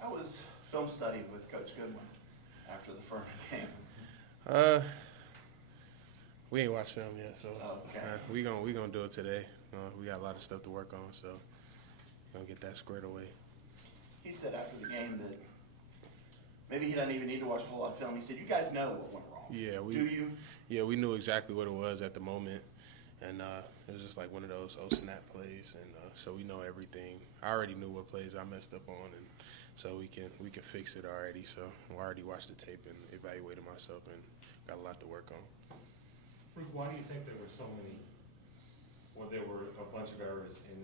How was film study with Coach Goodwin after the Furman game? Uh, we ain't watched film yet, so Oh, okay. we gonna do it today. We got a lot of stuff to work on, so gonna get that squared away. He said after the game that maybe he doesn't even need to watch a whole lot of film. He said, "You guys know what went wrong." Yeah, Do you? Yeah, we knew exactly what it was at the moment, and it was just like one of those snap plays, and so we know everything. I already knew what plays I messed up on, and so we can fix it already. So I already watched the tape and evaluated myself, and got a lot to work on. Ruke, why do you think there were a bunch of errors in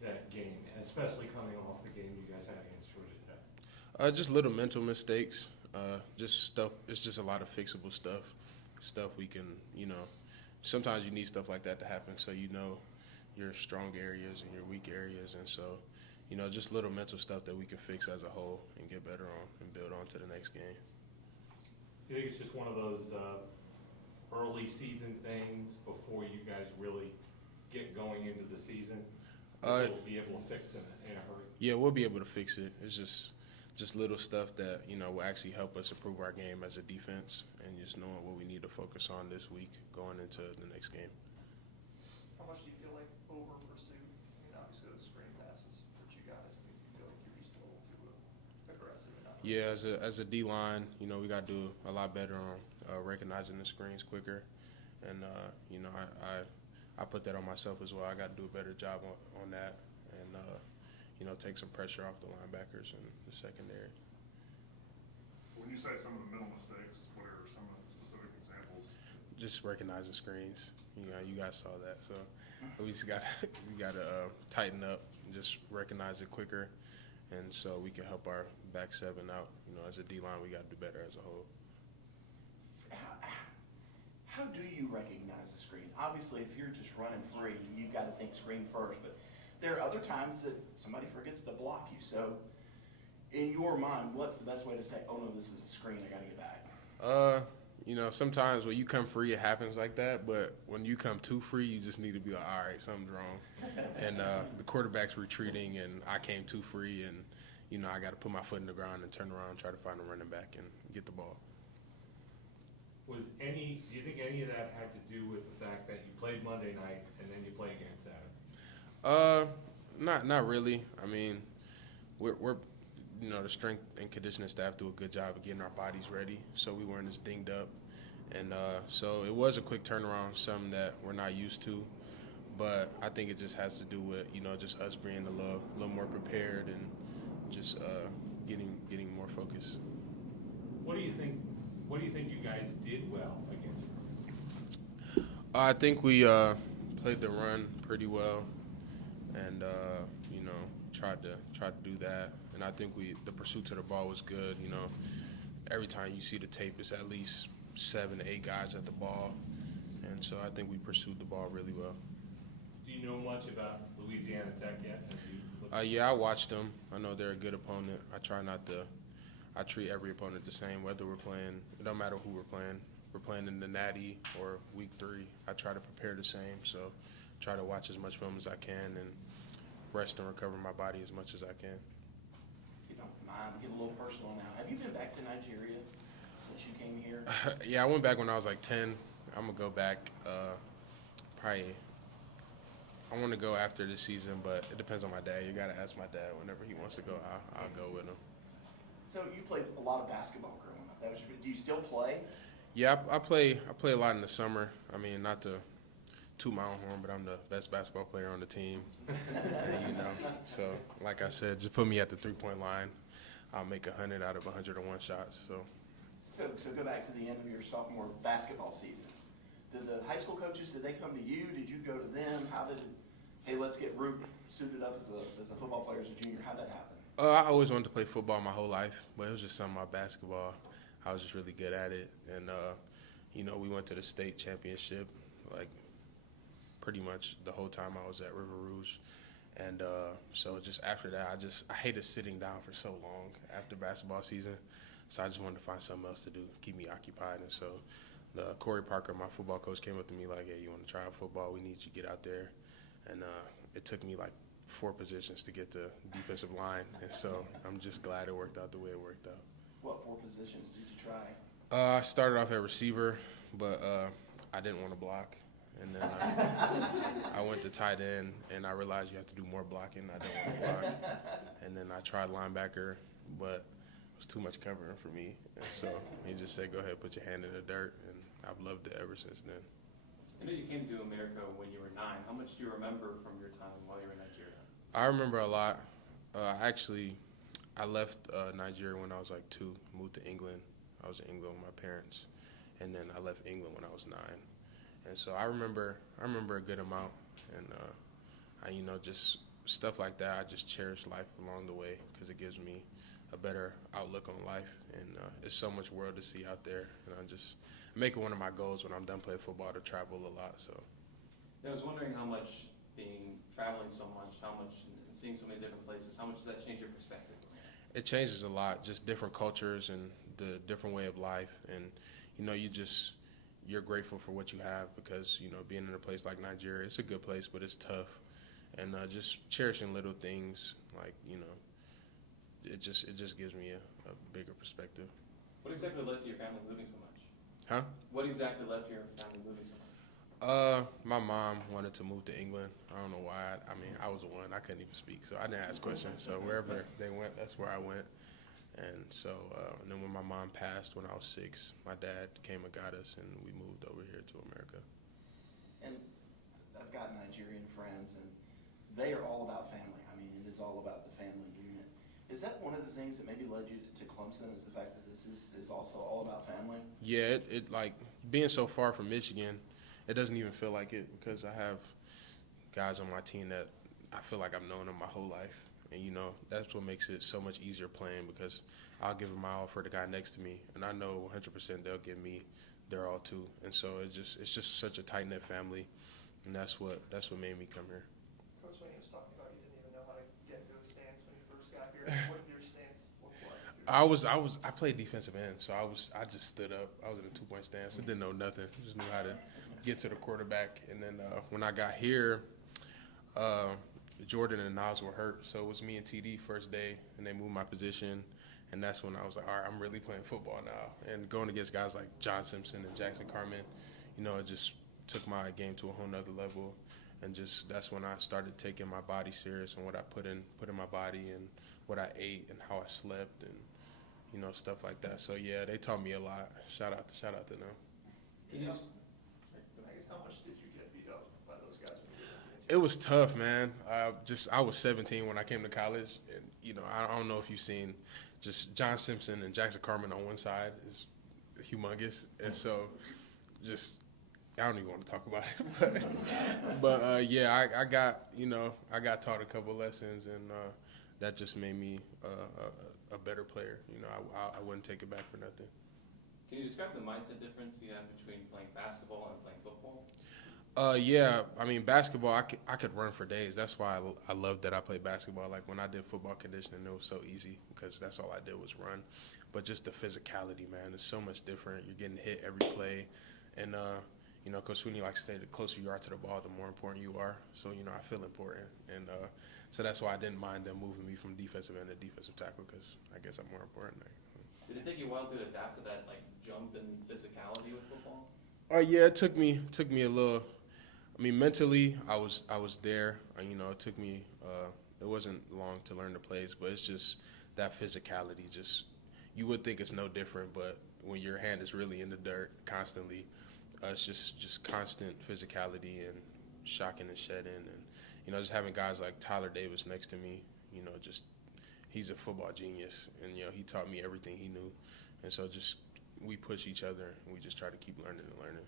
that game, and especially coming off the game you guys had against Georgia Tech? Just little mental mistakes. Just stuff. It's just a lot of fixable stuff. Stuff we can, sometimes you need stuff like that to happen, so you know your strong areas and your weak areas, and so, just little mental stuff that we can fix as a whole and get better on and build on to the next game. You think it's just one of those early season things before you guys really get going into the season? That you'll be able to fix in a hurry? Yeah, we'll be able to fix it. It's just little stuff that, will actually help us improve our game as a defense and just knowing what we need to focus on this week going into the next game. How much do you feel like over pursuit? Obviously those screen passes hurt you guys. You feel like you're just a little too aggressive and not. Yeah, as a D line, we got to do a lot better on recognizing the screens quicker, and I put that on myself as well. I got to do a better job on that, and take some pressure off the linebackers and the secondary. When you say some of the mental mistakes, what are some of the specific examples? Just recognizing screens. You guys saw that, so we just got tighten up and just recognize it quicker, and so we can help our back seven out. As a D line, we got to do better as a whole. How do you recognize the screen? Obviously, if you're just running free, you've got to think screen first. But there are other times that somebody forgets to block you. So, in your mind, what's the best way to say, "Oh no, this is a screen. I got to get back"? Sometimes when you come free, it happens like that. But when you come too free, you just need to be like, all right, something's wrong. And the quarterback's retreating, and I came too free, and I got to put my foot in the ground and turn around and try to find a running back and get the ball. Do you think any of that had to do with the fact that you played Monday night and then you play again Saturday? Not really. I mean, we're the strength and conditioning staff do a good job of getting our bodies ready, so we weren't as dinged up, and so it was a quick turnaround, something that we're not used to. But I think it just has to do with just us being a little more prepared and just getting more focused. What do you think you guys did well against them? I think we played the run pretty well, and tried to do that. And I think the pursuit to the ball was good. Every time you see the tape, it's at least 7 to 8 guys at the ball, and so I think we pursued the ball really well. Do you know much about Louisiana Tech yet? Yeah, I watched them. I know they're a good opponent. I treat every opponent the same, whether we're playing. It don't matter who we're playing. We're playing in the Natty or Week 3. I try to prepare the same, so try to watch as much film as I can and rest and recover my body as much as I can. If you don't mind, get a little personal now. Have you been back to Nigeria since you came here? Yeah, I went back when I was like 10. I'm going to go back probably – I want to go after this season, but it depends on my dad. You got to ask my dad. Whenever he wants to go, I'll go with him. So you played a lot of basketball growing up. Do you still play? Yeah, I play a lot in the summer. I mean, not to toot my own horn, but I'm the best basketball player on the team. And, so like I said, just put me at the 3-point line. I'll make 100 out of 101 shots. So go back to the end of your sophomore basketball season. Did the high school coaches, did they come to you? Did you go to them? How did it, hey, let's get Ruke suited up as a football player as a junior? How'd that happen? I always wanted to play football my whole life, but it was just something about basketball. I was just really good at it. And, we went to the state championship, like, pretty much the whole time I was at River Rouge. And so just after that, I hated sitting down for so long after basketball season. So I just wanted to find something else to do, keep me occupied. And so Corey Parker, my football coach, came up to me like, hey, you want to try out football? We need you to get out there. And it took me like 4 positions to get the defensive line, and so I'm just glad it worked out the way it worked out. What 4 positions did you try? I started off at receiver, but I didn't want to block. And then I went to tight end, and I realized you have to do more blocking. I didn't want to block. And then I tried linebacker, but it was too much covering for me. And so he just said, go ahead, put your hand in the dirt, and I've loved it ever since then. I know you came to America when you were 9. How much do you remember from your time while you were in Nigeria? I remember a lot. I left Nigeria when I was like 2, moved to England. I was in England with my parents. And then I left England when I was 9. And so I remember a good amount, and just stuff like that. I just cherish life along the way because it gives me a better outlook on life, and it's so much world to see out there. And I just make it one of my goals when I'm done playing football to travel a lot. So I was wondering how much traveling so much, and seeing so many different places, how much does that change your perspective? it changes a lot, just different cultures and the different way of life, and you're grateful for what you have because, being in a place like Nigeria, it's a good place, but it's tough. And just cherishing little things, like, it just gives me a bigger perspective. What exactly led to your family moving so much? Huh? What exactly led to your family moving so much? My mom wanted to move to England. I don't know why. I was one. I couldn't even speak, so I didn't ask questions. So wherever they went, that's where I went. And so, and then when my mom passed when I was 6, my dad came and got us, and we moved over here to America. And I've got Nigerian friends, and they are all about family. It is all about the family unit. Is that one of the things that maybe led you to Clemson, is the fact that this is also all about family? Yeah, it like being so far from Michigan, it doesn't even feel like it because I have guys on my team that I feel like I've known them my whole life. And, that's what makes it so much easier playing because I'll give my all for the guy next to me, and I know 100% they'll give me their all too. And so it's just such a tight-knit family, and that's what made me come here. Coach, when he was talking about you didn't even know how to get into a stance when you first got here, what did your stance look like? I played defensive end, so I just stood up. I was in a 2-point stance. I didn't know nothing. Just knew how to get to the quarterback. And then when I got here, Jordan and Nas were hurt, so it was me and TD first day, and they moved my position, and that's when I was like, all right, I'm really playing football now. And going against guys like John Simpson and Jackson Carman, it just took my game to a whole nother level, and that's when I started taking my body serious and what I put in my body and what I ate and how I slept and stuff like that. So yeah, they taught me a lot. Shout out to them. I guess how much did you get beat up by those guys when you were in the It was tough, man. I was 17 when I came to college, and I don't know if you've seen just John Simpson and Jackson Carman on one side is humongous, and so I don't even want to talk about it, but yeah, I got taught a couple lessons, and that just made me a better player. I wouldn't take it back for nothing. Can you describe the mindset difference you have between playing basketball and playing football? Yeah, basketball, I could run for days. That's why I love that I played basketball. Like when I did football conditioning, it was so easy because that's all I did was run. But just the physicality, man, is so much different. You're getting hit every play. And, Coach Sweeney likes to say the closer you are to the ball, the more important you are. So, I feel important. And so that's why I didn't mind them moving me from defensive end to defensive tackle because I guess I'm more important there. Did it take you a while to adapt to that, jump in physicality with football? Yeah, it took me a little. Mentally, I was there. It took me. It wasn't long to learn the plays, but it's just that physicality. Just you would think it's no different, but when your hand is really in the dirt constantly, it's just constant physicality and shocking and shedding, and just having guys like Tyler Davis next to me. He's a football genius, and he taught me everything he knew, and so we push each other, and we just try to keep learning and learning.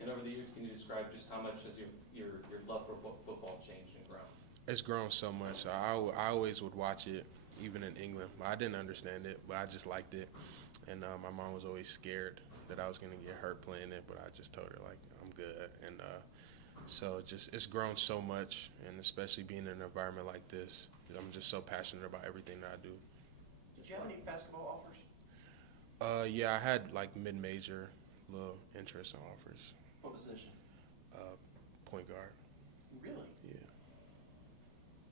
And over the years, can you describe just how much has your love for football changed and grown? It's grown so much. I always would watch it, even in England. I didn't understand it, but I just liked it. And my mom was always scared that I was going to get hurt playing it, but I just told her, I'm good. And so it's grown so much, and especially being in an environment like this, I'm just so passionate about everything that I do. Did you have any basketball offers? Yeah, I had mid-major little interest in offers. What position? Point guard. Really? Yeah.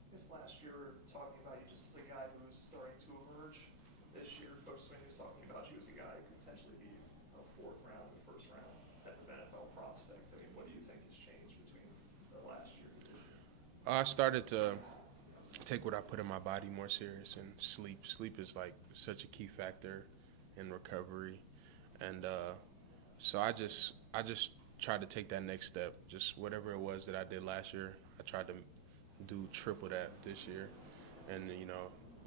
I guess last year talking about you just as a guy who was starting to emerge. This year, Coach Sweeney was talking about you as a guy who could potentially be a fourth round or first round type of NFL prospect. I mean, what do you think has changed between the last year and this year? I started to take what I put in my body more serious, and sleep. Sleep is like such a key factor in recovery, and so I just tried to take that next step. Just whatever it was that I did last year, I tried to do triple that this year, and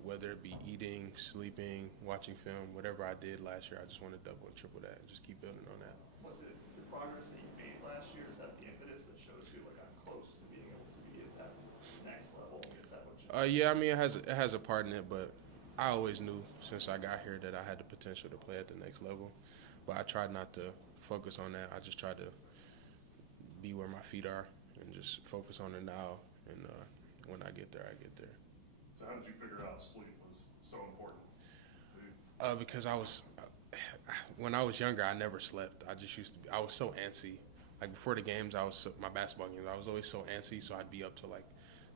whether it be eating, sleeping, watching film, whatever I did last year, I just want to double and triple that and just keep building on that. Was it the progress that you made last year? Is that the impetus that shows you like I'm close to being able to be at that next level? Is that what you? Yeah, I mean it has a part in it, but I always knew since I got here that I had the potential to play at the next level. But I tried not to focus on that. I just tried to be where my feet are and just focus on it now. And when I get there, I get there. So how did you figure out sleep was so important? Because when I was younger, I never slept. I was so antsy. Like before the games, my basketball games, I was always so antsy. So I'd be up till like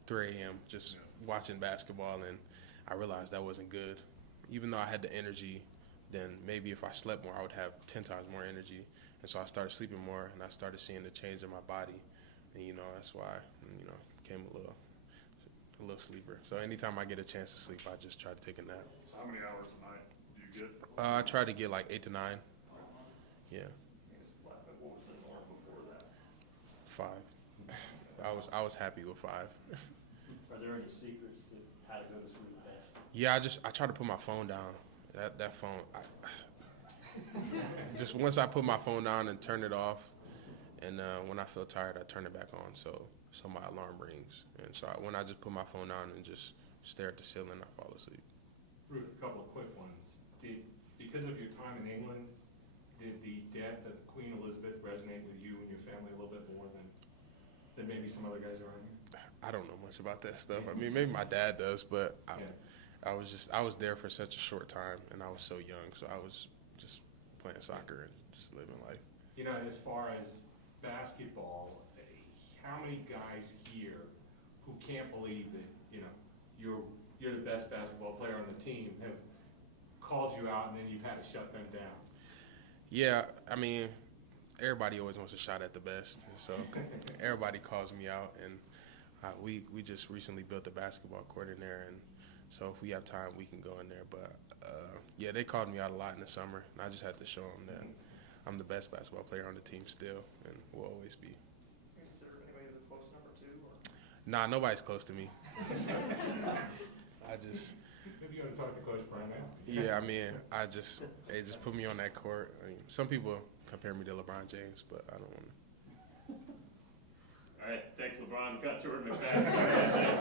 3 a.m. just watching basketball, and I realized that wasn't good. Even though I had the energy, then maybe if I slept more, I would have 10 times more energy. And so I started sleeping more, and I started seeing the change in my body. And that's why became a little sleeper. So anytime I get a chance to sleep, I just try to take a nap. So how many hours a night do you get? I try to get like 8 to 9. Yeah. What was the norm before that? 5. I was happy with 5. Are there any secrets to how to go to sleep best? Yeah, I try to put my phone down. That phone, just once I put my phone down and turn it off, and when I feel tired, I turn it back on so my alarm rings. And so when I just put my phone down and just stare at the ceiling, I fall asleep. Ruke, a couple of quick ones. Because of your time in England, did the death of Queen Elizabeth resonate with you and your family a little bit more than maybe some other guys around here? I don't know much about that stuff. I mean, maybe my dad does, but I was there for such a short time, and I was so young, so I was just playing soccer and just living life. As far as basketball, how many guys here who can't believe that you're the best basketball player on the team have called you out and then you've had to shut them down? Yeah, I mean, everybody always wants a shot at the best, so everybody calls me out, and we just recently built a basketball court in there, and so if we have time, we can go in there. But yeah, they called me out a lot in the summer, and I just had to show them that I'm the best basketball player on the team still, and will always be. Is there anybody with a close number 2? Or? Nah, nobody's close to me. Maybe you ought to talk to Coach Brown now. Yeah, I mean, they just put me on that court. I mean, some people compare me to LeBron James, but I don't want to. All right, thanks, LeBron. We've got Jordan McFadden.